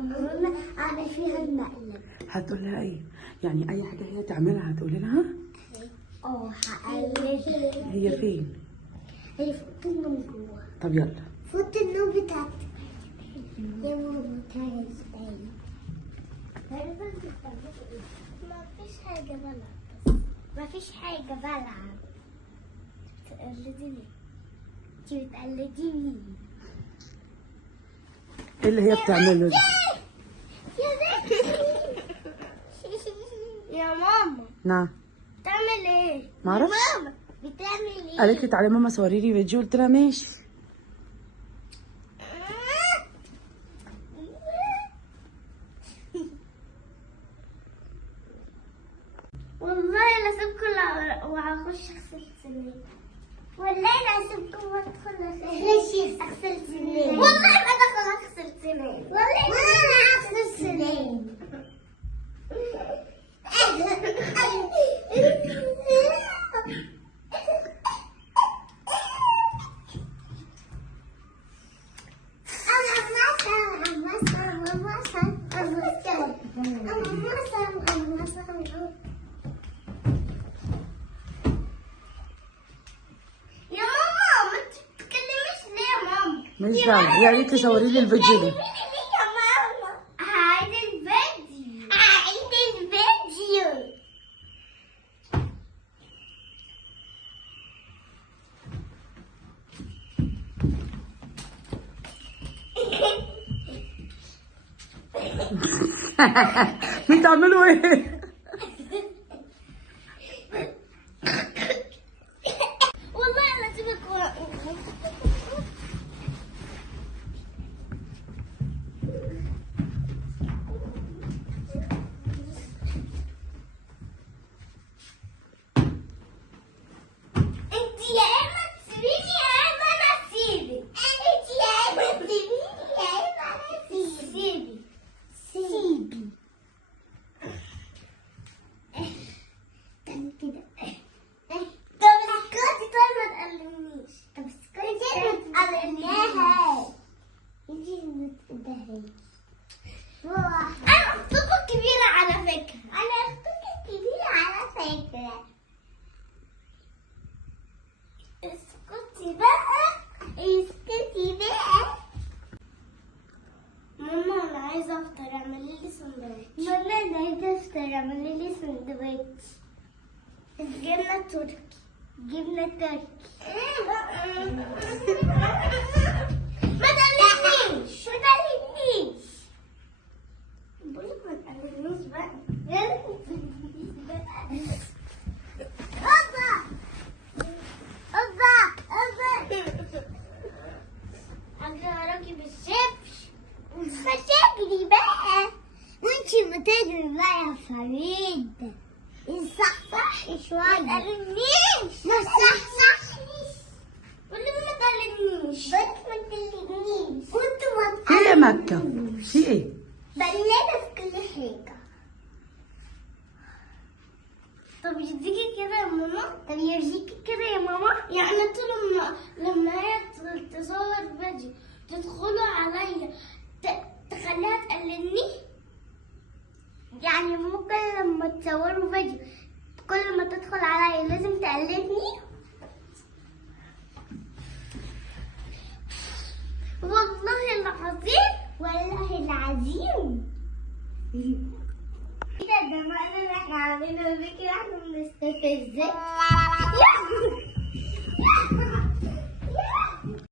ماما اعمل فيها المقلب. هتقول لها ايه؟ يعني اي حاجه هي تعملها هتقولي لها؟ هقلبها. هي فين؟ هي في اوضه النوم جوه. طب يلا. في اوضه النوم بتاعتي. يا ماما تعالي. مفيش حاجه بلعب. مفيش حاجه بلعب. بتقلديني. انتي بتقلديني. ايه اللي هي بتعمله ده؟ يا ماما نعم. بتعمل ايه؟ معرفش. ماما بتعمل ايه؟ قالت لي تعالي ماما صوري لي فيديو، قلت لها ماشي. والله لا اسيبكم وهخش اغسل سنين. والله لا اسيبكم وادخل اغسل سنين. والله ما ادخل اغسل سنين. والله ما انا اغسل سنين. مش دعوه، يا ريت تصوري لي الفيديو ده. يا ماما هعيد الفيديو. هعيد الفيديو. بتعملوا ايه؟ والله انا سيبك انت يا اما تسيبيني يا اما انا اسيبك. انت يا اما تسيبيني يا اما انا اسيبك. سيبي. كده. طب اسكتي. طيب ما تقلمنيش. طب اسكتي ما تقلمنيها. انتي ما تقدريش. انا اختكم الكبيرة على فكرة. انا اختك الكبيرة على فكرة. اسكتي بقى. اسكتي بقى. ماما انا عايزة افطر. اعملي لي سندوتش. ماما انا عايزة افطر. اعملي لي سندوتش. جبنة تركي. جبنة تركي. ما تقلقنيش. ما تقلقنيش. بقولك ما تقلقنيش بقى. أبا أبا أبا أجري وراكي بالشبش. ما تجري بقى. وانتي ما تجري بقى يا فريد. صحصحي شوية. ما تقلقنيش. ما تصحصحيش. قولي ما تقلقنيش. بس ما تقلقنيش. كنت ما في ايه يا مكة؟ في ايه؟ بقلبها في كل حاجة. طب يرضيكي كده يا ماما؟ طب يرضيكي كده يا ماما؟ يعني انتوا لما هي تصور فيديو تدخلوا عليا تخليها تقلدني؟ يعني ممكن لما تصوروا فيديو كل ما تدخل عليا لازم تقلدني؟ والله العظيم. والله العظيم. كده يا جماعة اللي احنا عاملينه بكده احنا بنستفزك.